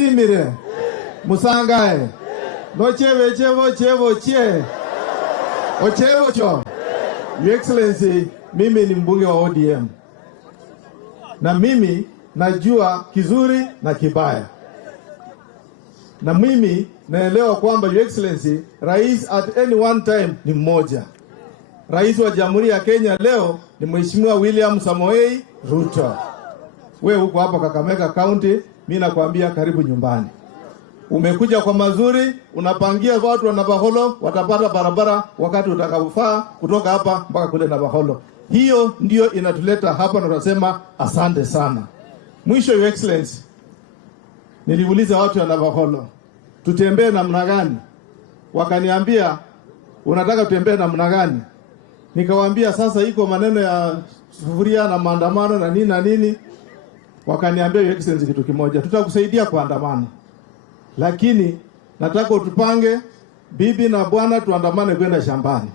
musimire musangae no chewe chevo che ochevo cho. Your Excellency, mimi ni mbunge wa ODM na mimi najua kizuri na kibaya, na mimi naelewa kwamba Your Excellency, rais at any one time ni mmoja. Rais wa Jamhuri ya Kenya leo ni Mheshimiwa William Samoei Ruto. Wewe huko hapa Kakamega County, mimi nakwambia karibu nyumbani. Umekuja kwa mazuri, unapangia watu wa Nabaholo watapata barabara wakati utakapofaa kutoka hapa mpaka kule Nabaholo. Hiyo ndio inatuleta hapa na tunasema asante sana. Mwisho, Your Excellency, niliuliza watu wa Nabaholo tutembee namna gani? Wakaniambia unataka tutembee namna gani? Nikawaambia sasa iko maneno ya sufuria na maandamano na nini na nini. Wakaniambia Your Excellency, kitu kimoja, tutakusaidia kuandamana, lakini nataka utupange bibi na bwana tuandamane kwenda shambani.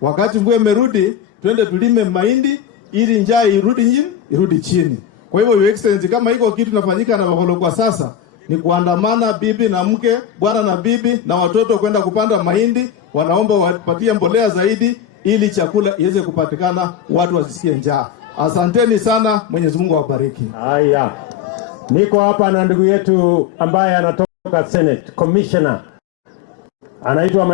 Wakati mvua imerudi, twende tulime mahindi ili njaa irudi chini. Kwa hivyo Your Excellency, kama iko kitu nafanyika na Baholo kwa sasa ni kuandamana bibi na mke, bwana na bibi na watoto kwenda kupanda mahindi. Wanaomba wapatie mbolea zaidi ili chakula iweze kupatikana, watu wasisikie njaa. Asanteni sana, Mwenyezi Mungu awabariki. Haya. Niko hapa na ndugu yetu ambaye anatoka Senate, Commissioner. Anaitwa